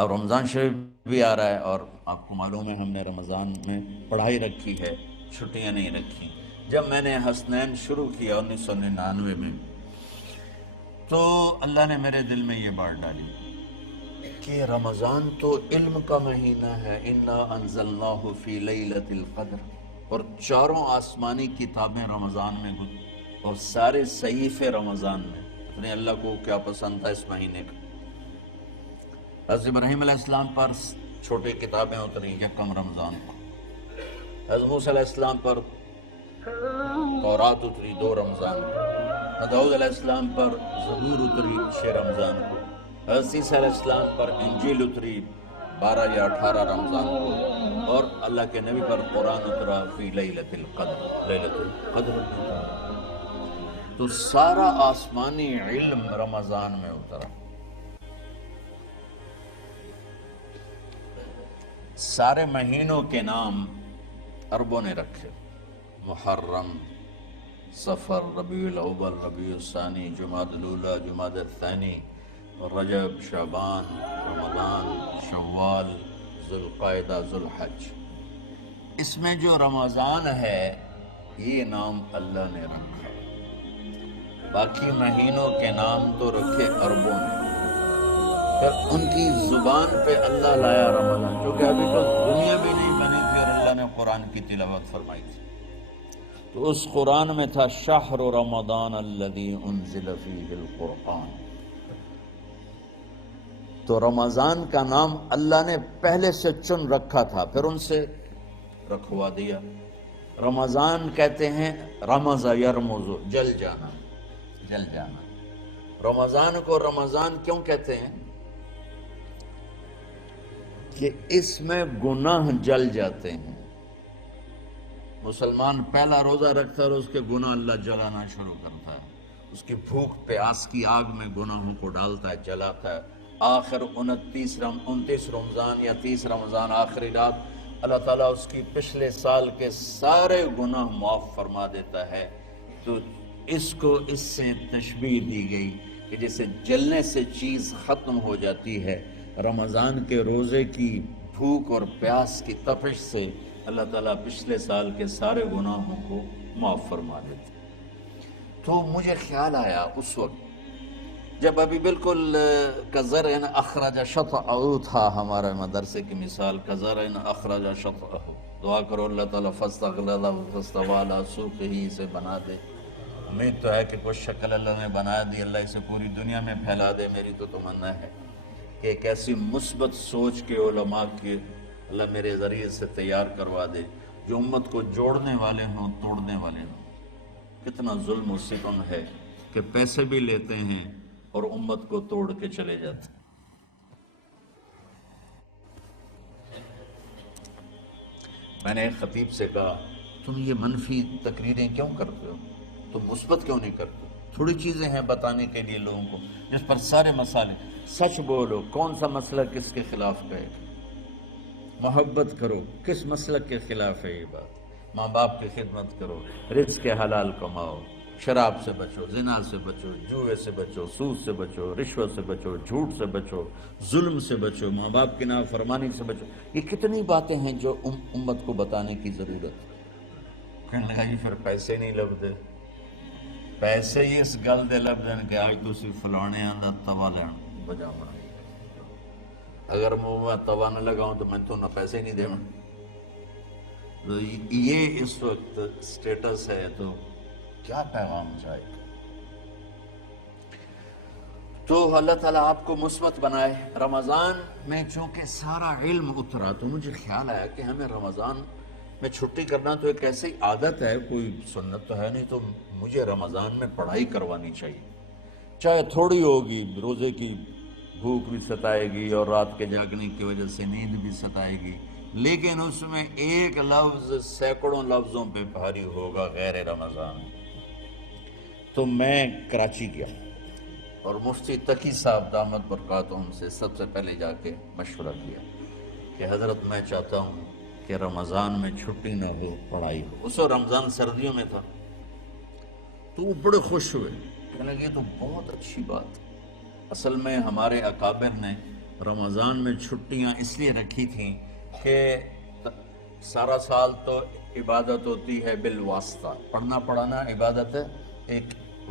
اب رمضان شریف بھی آ رہا ہے، اور آپ کو معلوم ہے ہم نے رمضان میں پڑھائی رکھی ہے، چھٹیاں نہیں رکھی۔ جب میں نے حسنین شروع کیا 1999 میں، تو اللہ نے میرے دل میں یہ بات ڈالی کہ رمضان تو علم کا مہینہ ہے، انا انزلناہ فی لیلۃ القدر، اور چاروں آسمانی کتابیں رمضان میں اور سارے صحیفے رمضان میں۔ اپنے اللہ کو کیا پسند تھا اس مہینے کا؟ حضرت ابراہیم علیہ السلام پر چھوٹی کتابیں اتری یکم رمضان کو، حضرت موسیٰ علیہ السلام پر تورات اتری 2 رمضان کو، حضرت داؤد علیہ السلام پر زبور اتری 6 رمضان کو، حضرت عیسیٰ علیہ السلام پر انجیل اتری 12 یا 18 رمضان کو، اور اللہ کے نبی پر قرآن اترا فی لیلۃ القدر، لیلۃ القدر میں اترا۔ تو سارا آسمانی علم رمضان میں اترا۔ سارے مہینوں کے نام عربوں نے رکھے، محرم، صفر، ربیع الاول، ربیع الثانی، جمادی الاولیٰ، جمادی الثانی، رجب، شعبان، رمضان، شوال، ذوالقعدہ، ذوالحج۔ اس میں جو رمضان ہے یہ نام اللہ نے رکھا، باقی مہینوں کے نام تو رکھے عربوں نے، پھر ان کی زبان پہ اللہ لایا رمضان، کیونکہ ابھی تو دنیا بھی نہیں بنی تھی اور اللہ نے قرآن کی تلاوت فرمائی تھی۔ تو اس قرآن میں تھا شہر رمضان الذی انزل فیہ القرآن۔ تو رمضان کا نام اللہ نے پہلے سے چن رکھا تھا، پھر ان سے رکھوا دیا۔ رمضان کہتے ہیں رمض یرمز، جل جانا، جل جانا۔ رمضان کو رمضان کیوں کہتے ہیں؟ کہ اس میں گناہ جل جاتے ہیں۔ مسلمان پہلا روزہ رکھتا ہے اور اس کے گناہ اللہ جلانا شروع کرتا ہے، اس کی بھوک پیاس کی آگ میں گناہوں کو ڈالتا ہے، جلاتا ہے۔ آخر 29 رمضان یا 30 رمضان آخری رات اللہ تعالیٰ اس کی پچھلے سال کے سارے گناہ معاف فرما دیتا ہے۔ تو اس کو اس سے تشبیہ دی گئی کہ جیسے جلنے سے چیز ختم ہو جاتی ہے، رمضان کے روزے کی بھوک اور پیاس کی تپش سے اللہ تعالیٰ پچھلے سال کے سارے گناہوں کو معاف فرما دیتے۔ تو مجھے خیال آیا اس وقت جب ابھی بالکل کزرع اخرج شطأہ تھا، ہمارے مدرسے کی مثال کزرع اخرج شطأہ، دعا کرو اللہ تعالیٰ فاستغلظ فاستوی علی سوقہ، اسے بنا دے۔ امید تو ہے کہ کچھ شکل اللہ نے بنا دی، اللہ اسے پوری دنیا میں پھیلا دے۔ میری تو تمنا ہے کہ ایک ایسی مثبت سوچ کے علماء کے اللہ میرے ذریعے سے تیار کروا دے جو امت کو جوڑنے والے ہوں، توڑنے والے ہوں۔ کتنا ظلم و ستم ہے کہ پیسے بھی لیتے ہیں اور امت کو توڑ کے چلے جاتے ہیں۔ میں نے ایک خطیب سے کہا تم یہ منفی تقریریں کیوں کرتے ہو، تم مثبت کیوں نہیں کرتے؟ تھوڑی چیزیں ہیں بتانے کے لیے لوگوں کو جس پر سارے مسائل، سچ بولو، کون سا مسئلہ کس کے خلاف کہے گا؟ محبت کرو، کس مسلک کے خلاف ہے یہ بات؟ ماں باپ کی خدمت کرو، رزق حلال کماؤ، شراب سے بچو، زنا سے بچو، جوئے سے بچو، سود سے بچو، رشوت سے بچو، جھوٹ سے بچو، ظلم سے بچو، ماں باپ کی نافرمانی سے بچو۔ یہ کتنی باتیں ہیں جو امت کو بتانے کی ضرورت ہے۔ کہنے لگا یہ پھر پیسے نہیں لبدے، پیسے ہی اس گل دے لبدے کہ آج تو صرف فلانے آندہ توا لین بجا پڑا، اگر میں توا نہ لگاؤں تو میں تو نہ پیسے نہیں دے میں۔ تو یہ اس وقت سٹیٹس ہے، تو کیا پیغام جائے گا؟ تو اللہ تعالیٰ آپ کو مثبت بنائے۔ رمضان میں چونکہ سارا علم اترا تو مجھے خیال آیا کہ ہمیں رمضان میں چھٹی کرنا تو ایک ایسی عادت ہے، کوئی سنت تو ہے نہیں، تو مجھے رمضان میں پڑھائی کروانی چاہیے، چاہے تھوڑی ہوگی، روزے کی بھوک بھی ستائے گی اور رات کے جاگنے کی وجہ سے نیند بھی ستائے گی، لیکن اس میں ایک لفظ سینکڑوں لفظوں پہ بھاری ہوگا غیر رمضان۔ تو میں کراچی گیا اور مفتی تقی صاحب دامت برکاتہم سے سب سے پہلے جا کے مشورہ کیا کہ حضرت میں چاہتا ہوں کہ رمضان میں چھٹی نہ ہو، پڑھائی ہو۔ اس وقت رمضان سردیوں میں تھا، تو وہ بڑے خوش ہوئے، کہنے لگے یہ تو بہت اچھی بات ہے۔ اصل میں ہمارے اکابر نے رمضان میں چھٹیاں اس لیے رکھی تھیں کہ سارا سال تو عبادت ہوتی ہے بالواسطہ، پڑھنا پڑھانا عبادت ہے ایک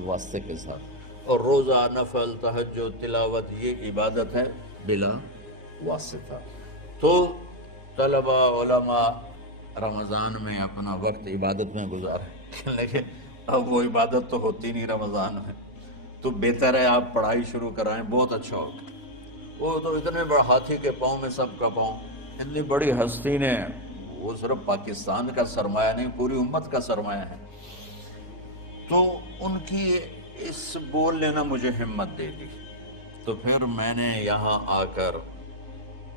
واسطے کے ساتھ، اور روزہ، نفل، تہجد، تلاوت یہ عبادت ہے بلا واسطہ۔ تو طلبہ علماء رمضان میں اپنا وقت عبادت میں گزاریں، لیکن اب وہ عبادت تو ہوتی نہیں رمضان میں، تو بہتر ہے آپ پڑھائی شروع کرائیں، بہت اچھا ہوگا۔ وہ تو اتنے بڑے ہاتھی کے پاؤں میں سب کا پاؤں، اتنی بڑی ہستی نے، وہ صرف پاکستان کا سرمایہ نہیں پوری امت کا سرمایہ ہے، تو ان کی اس بولنے نے مجھے ہمت دے دی۔ تو پھر میں نے یہاں آ کر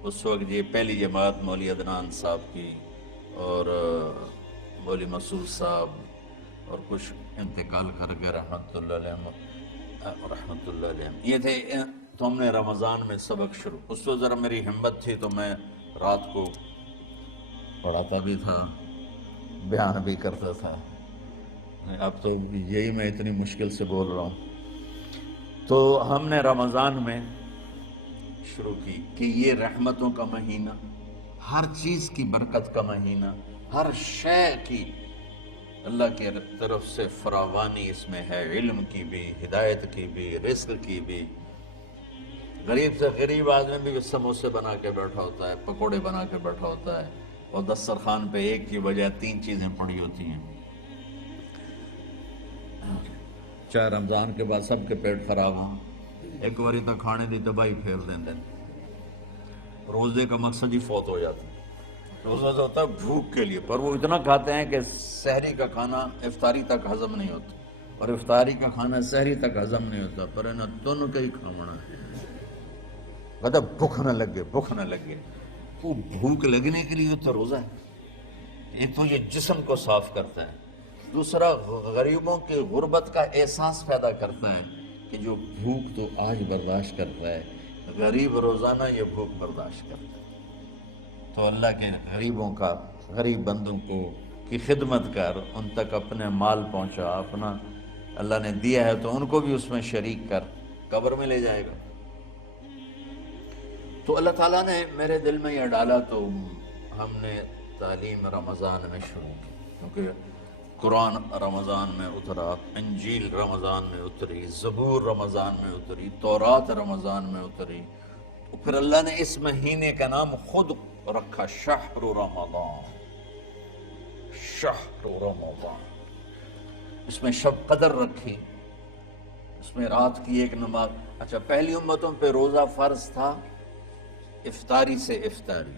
اس وقت یہ پہلی جماعت مولوی عدنان صاحب کی اور مولوی مسعود صاحب اور کچھ انتقال کر کے رحمۃ اللہ علیہ یہ تھے، تو ہم نے رمضان میں سبق شروع، اس وقت ذرا میری ہمت تھی تو میں رات کو پڑھاتا بھی تھا، بیان بھی کرتا تھا۔ اب تو یہی میں اتنی مشکل سے بول رہا ہوں۔ تو ہم نے رمضان میں شروع کی کہ یہ رحمتوں کا مہینہ، ہر چیز کی برکت کا مہینہ، ہر شے کی اللہ کی طرف سے فراوانی اس میں ہے، علم کی بھی، ہدایت کی بھی، رزق کی بھی۔ غریب سے غریب آدمی بھی سموسے بنا کے بیٹھا ہوتا ہے، پکوڑے بنا کے بیٹھا ہوتا ہے، اور دسترخوان پہ ایک کی بجائے 3 چیزیں پڑی ہوتی ہیں۔ چاہے رمضان کے بعد سب کے پیٹ خراب ہوں، ایک باری تک کھانے دی تباہی پھیر دیں دن، روزے کا مقصد ہی فوت ہو جاتا ہے۔ روزہ تو ہوتا ہے بھوک کے لیے، پر وہ اتنا کھاتے ہیں کہ سحری کا کھانا افطاری تک ہضم نہیں ہوتا، اور افطاری کا کھانا سحری تک ہضم نہیں ہوتا، پر انہیں تن کا ہی کھانا ہے، کہتا بھوک نہ لگے، بھوک نہ لگے۔ وہ بھوک لگنے کے لیے تو روزہ ہے، ایک تو یہ جسم کو صاف کرتا ہے، دوسرا غریبوں کی غربت کا احساس پیدا کرتا ہے کہ جو بھوک تو آج برداشت کرتا ہے، غریب روزانہ یہ بھوک برداشت کرتا ہے۔ تو اللہ کے غریبوں کا، غریب بندوں کو کی خدمت کر، ان تک اپنے مال پہنچا، اپنا اللہ نے دیا ہے تو ان کو بھی اس میں شریک کر، قبر میں لے جائے گا۔ تو اللہ تعالیٰ نے میرے دل میں یہ ڈالا، تو ہم نے تعلیم رمضان میں شروع کی، کیونکہ قرآن رمضان میں اترا، انجیل رمضان میں اتری، زبور رمضان میں اتری، تورات رمضان میں اتری۔ پھر اللہ نے اس مہینے کا نام خود رکھا، شہر رمضان، شہر رمضان۔ اس میں شب قدر رکھی، اس میں رات کی ایک نماز۔ اچھا، پہلی امتوں پہ روزہ فرض تھا افطاری سے افطاری،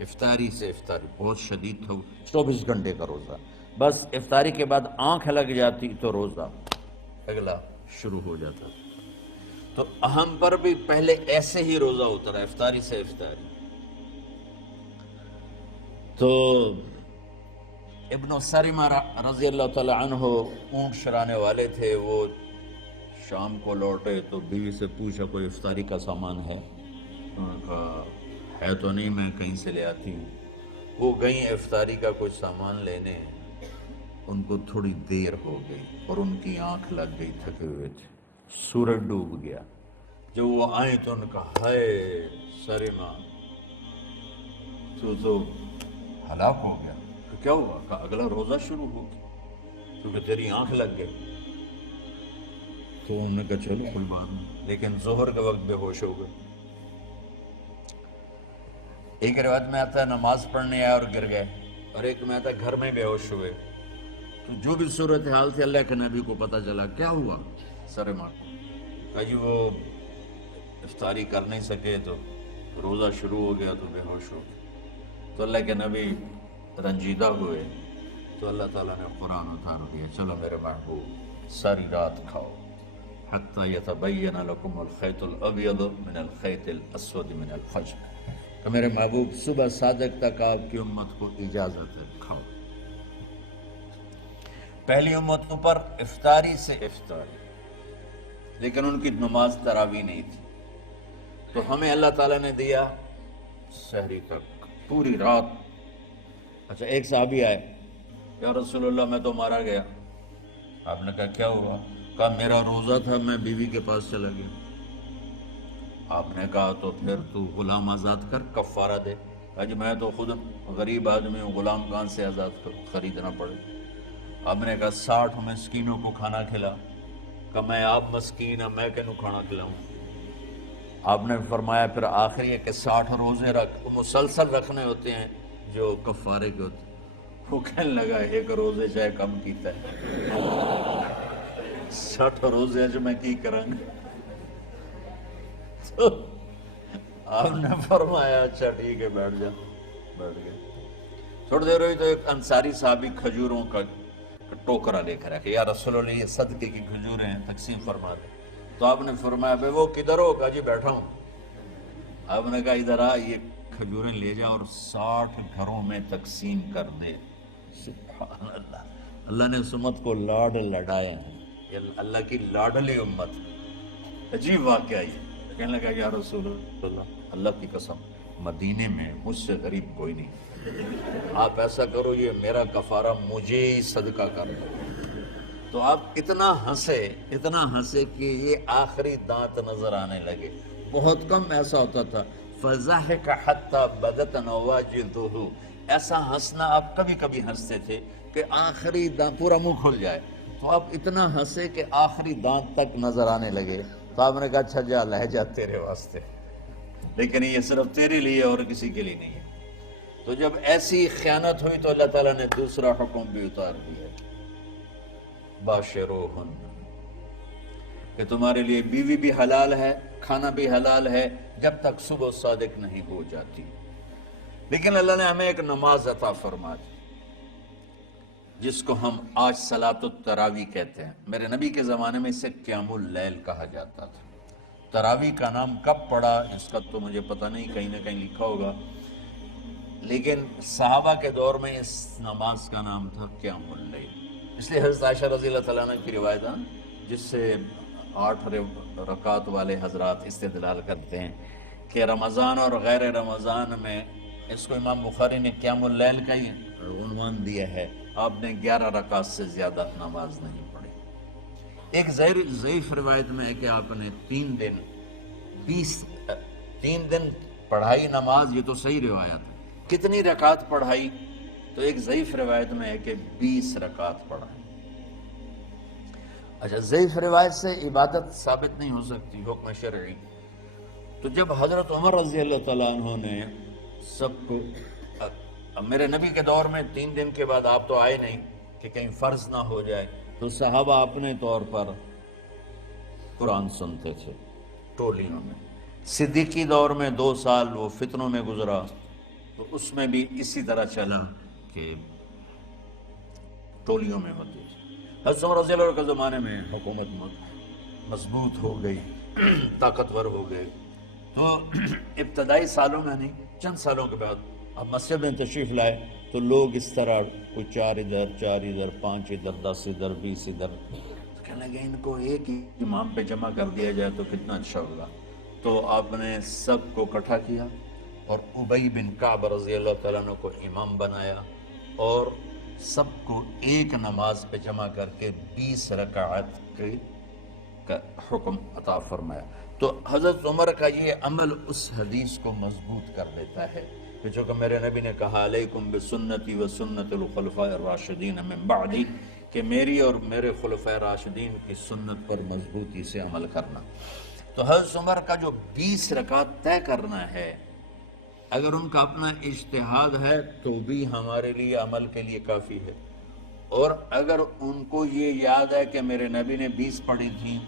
افطاری سے افطاری، بہت شدید تھا، 24 گھنٹے کا روزہ، بس افطاری کے بعد آنکھ لگ جاتی تو روزہ اگلا شروع ہو جاتا۔ تو ہم پر بھی پہلے ایسے ہی روزہ اترا، افطاری سے افطاری۔ تو ابن سریمہ رضی اللہ تعالی عنہ اونٹ چرانے والے تھے، وہ شام کو لوٹے تو بیوی سے پوچھا کوئی افطاری کا سامان ہے؟ انہوں نے کہا ہے تو نہیں، میں کہیں سے لے آتی ہوں۔ وہ گئیں افطاری کا کچھ سامان لینے، ان کو تھوڑی دیر ہو گئی اور ان کی آنکھ لگ گئی، تھکے ہوئے تھے، سورج ڈوب گیا۔ جب وہ آئیں تو ان کا ہائے سریمہ تو ہلاک ہو گیا۔ تو کیا ہوا؟ کہا اگلا روزہ شروع ہو گیا کیونکہ تیری آنکھ لگ گئی۔ تو انہوں نے کہا چلو کوئی بات نہیں، لیکن ظہر کے وقت بے ہوش ہو گئے۔ ایک روایت میں آتا ہے نماز پڑھنے آئے اور گر گئے، اور ایک میں آتا ہے گھر میں بے ہوش ہوئے۔ تو جو بھی صورتحال تھی اللہ کے نبی کو پتہ چلا۔ کیا ہوا؟ سریمہ کو کہا جی وہ افطاری کر نہیں سکے تو روزہ شروع ہو گیا تو بے ہوش ہو گئے۔ تو اللہ کے نبی رنجیدہ ہوئے، تو اللہ تعالیٰ نے قرآن اتار دیا، چلو میرے محبوب ساری رات کھاؤ، حتی یتبین لکم الخیط الابیض من الخیط الاسود من الفجر، کہ میرے محبوب صبح صادق تک آپ کی امت کو اجازت ہے، کھاؤ۔ پہلی امتوں پر افطاری سے افطاری، لیکن ان کی نماز تراویح نہیں تھی، تو ہمیں اللہ تعالیٰ نے دیا سحری تک، پوری رات۔ اچھا، ایک صحابی آئے، یا رسول اللہ میں تو مارا گیا۔ آپ نے کہا کیا ہوا؟ کہا میرا روزہ تھا، میں بیوی کے پاس چلا گیا، آپ نے کہا تو پھر تو غلام آزاد کر، کفارہ دے۔ کہا جی میں تو خود غریب آدمی ہوں، غلام کہاں سے آزاد خریدنا پڑے؟ آپ نے کہا 60 مسکینوں کو کھانا کھلا۔ کہ میں آپ مسکین ہوں، میں کینوں کھانا کھلاؤں؟ آپ نے فرمایا پھر آخری ہے کہ 60 روزے رکھ، وہ مسلسل رکھنے ہوتے ہیں جو کفارے کے ہوتے ہیں۔ وہ کہنے لگا ایک روزے چاہے کم کیتا ہے، 60 روزے جو میں کی کروں گا؟ تو آپ نے فرمایا اچھا ٹھیک ہے بیٹھ جا۔ بیٹھ گئے۔ تھوڑی دیر ہوئی تو ایک انصاری صحابی کھجوروں کا ٹوکرا لے کر آیا، یا رسول اللہ یہ صدقے کی کھجوریں ہیں، تقسیم فرما دے۔ تو آپ نے فرمایا بھائی وہ کدھر ہو؟ کہا جی بیٹھا ہوں۔ آپ نے کہا ادھر آ، یہ کھجوریں لے جا اور 60 گھروں میں تقسیم کر دے۔ سبحان اللہ، اللہ نے اس امت کو لاڈ لڑائے ہیں، یہ اللہ کی لاڈلی امت۔ عجیب واقعہ یہ، کہنے لگا یا رسول اللہ، اللہ کی قسم مدینے میں مجھ سے غریب کوئی نہیں، آپ ایسا کرو یہ میرا کفارہ مجھے ہی صدقہ کر دو۔ تو آپ اتنا ہنسے کہ یہ آخری دانت نظر آنے لگے۔ بہت کم ایسا ہوتا تھا، فَضَحِكَ حَتَّى بَدَتْ نَوَاجِذُهُ، ایسا ہنسنا آپ کبھی کبھی ہنستے تھے کہ آخری دانت پورا منہ کھل جائے۔ تو آپ اتنا ہنسے کہ آخری دانت تک نظر آنے لگے۔ تو آپ نے کہا اچھا جا لے جا تیرے واسطے، لیکن یہ صرف تیرے لیے اور کسی کے لیے نہیں ہے۔ تو جب ایسی خیانت ہوئی تو اللہ تعالیٰ نے دوسرا حکم بھی اتار دیا، باشروہن، کہ تمہارے لیے بیوی بھی حلال ہے، کھانا بھی حلال ہے جب تک صبح صادق نہیں ہو جاتی۔ لیکن اللہ نے ہمیں ایک نماز عطا فرما دی جس کو ہم آج صلاۃ التراویح کہتے ہیں۔ میرے نبی کے زمانے میں اسے قیام اللیل کہا جاتا تھا۔ تراویح کا نام کب پڑا اس کا تو مجھے پتہ نہیں، کہیں نہ کہیں لکھا ہوگا، لیکن صحابہ کے دور میں اس نماز کا نام تھا قیام اللیل۔ اس لیے حضرت عائشہ رضی اللہ تعالیٰ عنہ کی روایت ہے جس سے 8 رکعت والے حضرات استدلال کرتے ہیں کہ رمضان اور غیر رمضان میں اس کو امام بخاری نے قیام اللیل کا ہی عنوان دیا ہے۔ آپ نے 11 رکعت سے زیادہ نماز نہیں پڑھی۔ ایک ضعیف روایت میں ہے کہ آپ نے 3 دن پڑھائی نماز، یہ تو صحیح روایت ہے۔ کتنی رکعت پڑھائی؟ تو ایک ضعیف روایت میں ہے کہ 20 رکعت پڑھائی۔ اچھا، ضعیف روایت سے عبادت ثابت نہیں ہو سکتی، حکم شرعی۔ تو جب حضرت عمر رضی اللہ تعالیٰ عنہ نے سب کو، میرے نبی کے دور میں 3 دن کے بعد آپ تو آئے نہیں کہ کہیں فرض نہ ہو جائے، تو صحابہ اپنے طور پر قرآن سنتے تھے ٹولیوں میں۔ صدیقی دور میں 2 سال وہ فتنوں میں گزرا، تو اس میں بھی اسی طرح چلا کہ ٹولیوں میں ہوتی تھی۔ حضرت عمر رضی اللہ عنہ کے زمانے میں حکومت مضبوط ہو گئی، طاقتور ہو گئی، تو ابتدائی سالوں میں نہیں، چند سالوں کے بعد اب مسجد میں تشریف لائے تو لوگ اس طرح کوئی 4 ادھر 4 ادھر 5 ادھر 10 ادھر 20 ادھر، تو کہنے لگے ان کو ایک ہی امام پہ جمع کر دیا جائے تو کتنا اچھا ہوگا۔ تو آپ نے سب کو اکٹھا کیا اور ابی بن کعب رضی اللہ تعالیٰ عنہ کو امام بنایا اور سب کو ایک نماز پہ جمع کر کے 20 رکعت کا حکم عطا فرمایا۔ تو حضرت عمر کا یہ عمل اس حدیث کو مضبوط کر دیتا ہے کہ چونکہ میرے نبی نے کہا علیکم بسنتی و سنت الخلفاء الراشدین من بعدی، کہ میری اور میرے خلفاء راشدین کی سنت پر مضبوطی سے عمل کرنا۔ تو حضرت عمر کا جو 20 رکعت طے کرنا ہے، اگر ان کا اپنا اجتہاد ہے تو بھی ہمارے لیے عمل کے لیے کافی ہے، اور اگر ان کو یہ یاد ہے کہ میرے نبی نے 20 پڑھی تھی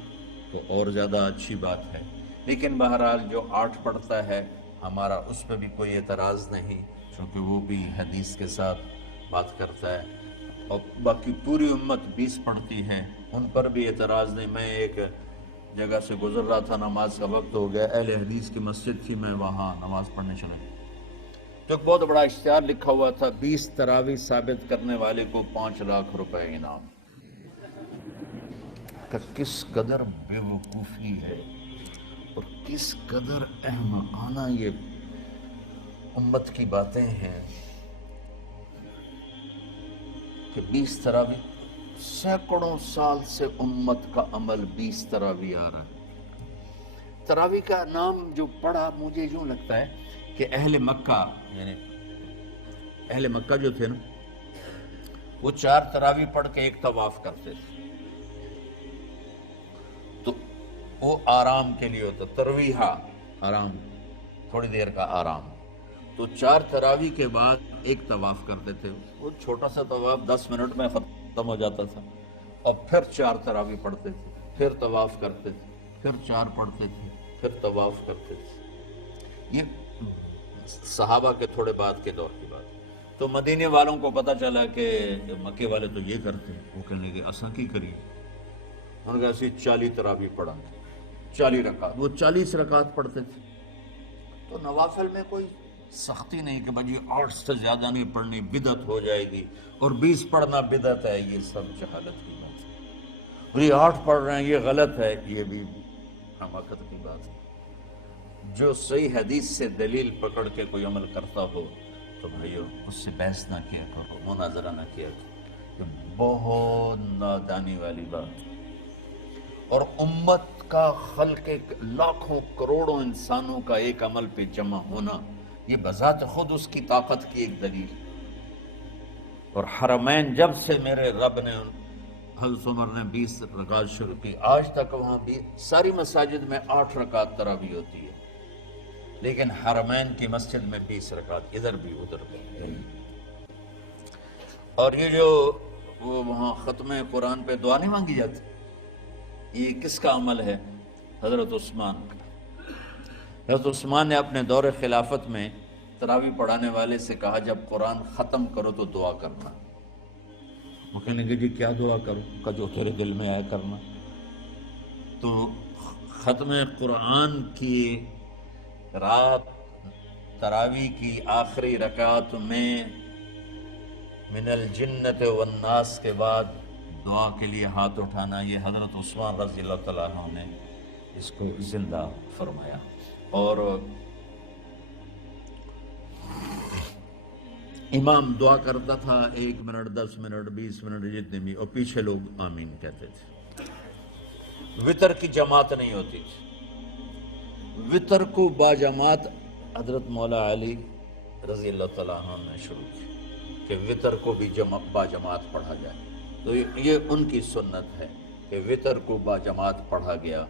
تو اور زیادہ اچھی بات ہے۔ لیکن بہرحال جو 8 پڑھتا ہے ہمارا اس پہ بھی کوئی اعتراض نہیں، چونکہ وہ بھی حدیث کے ساتھ بات کرتا ہے، اور باقی پوری امت 20 پڑھتی ہے، ان پر بھی اعتراض نہیں۔ میں ایک جگہ سے گزر رہا تھا، نماز کا وقت ہو گیا، اہل حدیث کی مسجد تھی، میں وہاں نماز پڑھنے چلا، تو ایک بہت بڑا اشتہار لکھا ہوا تھا 20 تراویح ثابت کرنے والے کو 5 لاکھ روپے انعام۔ کہ کس قدر بے وقوفی ہے اور کس قدر احمقانہ یہ امت کی باتیں ہیں کہ 20 تراویح، سینکڑوں سال سے امت کا عمل 20 تراویح آ رہا ہے۔ تراویح کا نام جو پڑھا مجھے یوں لگتا ہے کہ اہل مکہ، یعنی اہل مکہ جو تھے نا، وہ 4 تراویح پڑھ کے ایک طواف کرتے تھے، تو وہ آرام کے لیے ہوتا، ترویحہ آرام، تھوڑی دیر کا آرام، تو 4 تراویح کے بعد ایک طواف کرتے تھے، وہ چھوٹا سا طواف 10 منٹ میں ختم ہو جاتا تھا، اور پھر 4 تراویح پڑھتے تھے، پھر طواف کرتے تھے، پھر 4 پڑھتے تھے، پھر طواف کرتے تھے۔ یہ صحابہ کے تھوڑے بعد کے دور کی بات۔ تو مدینے والوں کو پتہ چلا کہ مکے والے تو یہ کرتے ہیں، وہ کہنے لگے اساں کی کریے، انہوں نے کہا اسی 40 تراویح پڑھا، 40 رکعت، وہ 40 رکعت پڑھتے تھے۔ تو نوافل میں کوئی سختی نہیں کہ بھائی 8 سے زیادہ نہیں پڑھنی، بدعت ہو جائے گی، اور 20 پڑھنا بدعت ہے، یہ سب جہالت کی بات ہے۔ اور یہ 8 پڑھ رہے ہیں یہ غلط ہے، یہ بھی حماقت کی بات ہے۔ جو صحیح حدیث سے دلیل پکڑ کے کوئی عمل کرتا ہو تو بھائیو اس سے بحث نہ کیا کرو، مناظرہ نہ کیا کرو، یہ بہت نادانی والی بات۔ اور امت کا خلق لاکھوں کروڑوں انسانوں کا ایک عمل پہ جمع ہونا، یہ بذات خود اس کی طاقت کی ایک دلیل۔ اور حرمین جب سے میرے رب نے، حضرت عمر نے 20 رکعت شروع کی، آج تک وہاں بھی ساری مساجد میں 8 رکعت تراویح ہوتی ہے، لیکن حرمین کی مسجد میں 20 رکعت، ادھر بھی ادھر بھی۔ اور یہ جو وہ وہاں ختم قرآن پہ دعا نہیں مانگی جاتی، یہ کس کا عمل ہے؟ حضرت عثمان کا۔ حضرت عثمان نے اپنے دور خلافت میں تراویح پڑھانے والے سے کہا جب قرآن ختم کرو تو دعا کرنا۔ وہ کہنے لگے جی کیا دعا کروں؟ کہ جو تیرے دل میں آیا کرنا۔ تو ختم قرآن کی رات تراویح کی آخری رکعت میں من الجنت والناس کے بعد دعا کے لیے ہاتھ اٹھانا، یہ حضرت عثمان رضی اللہ تعالیٰ عنہ نے اس کو زندہ فرمایا۔ اور امام دعا کرتا تھا 1 منٹ، 10 منٹ، 20 منٹ، جتنے بھی، اور پیچھے لوگ آمین کہتے تھے۔ وطر کی جماعت نہیں ہوتی تھی، وطر کو باجماعت حضرت مولا علی رضی اللہ تعالیٰ عنہ نے شروع کی کہ وطر کو بھی باجماعت پڑھا جائے۔ تو یہ ان کی سنت ہے کہ وطر کو باجماعت پڑھا گیا۔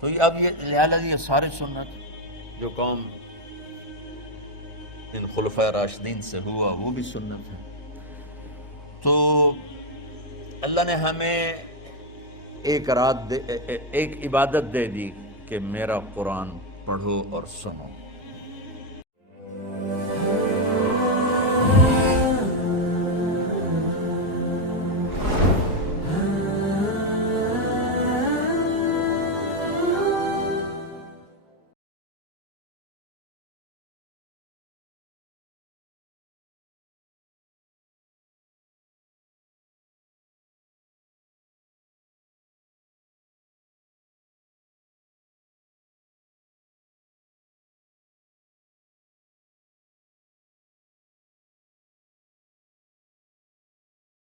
تو اب یہ لہٰذا یہ سارے سنت جو کام ان خلفاء راشدین سے ہوا وہ بھی سنت ہے۔ تو اللہ نے ہمیں ایک عبادت دے دی کہ میرا قرآن پڑھو اور سنو۔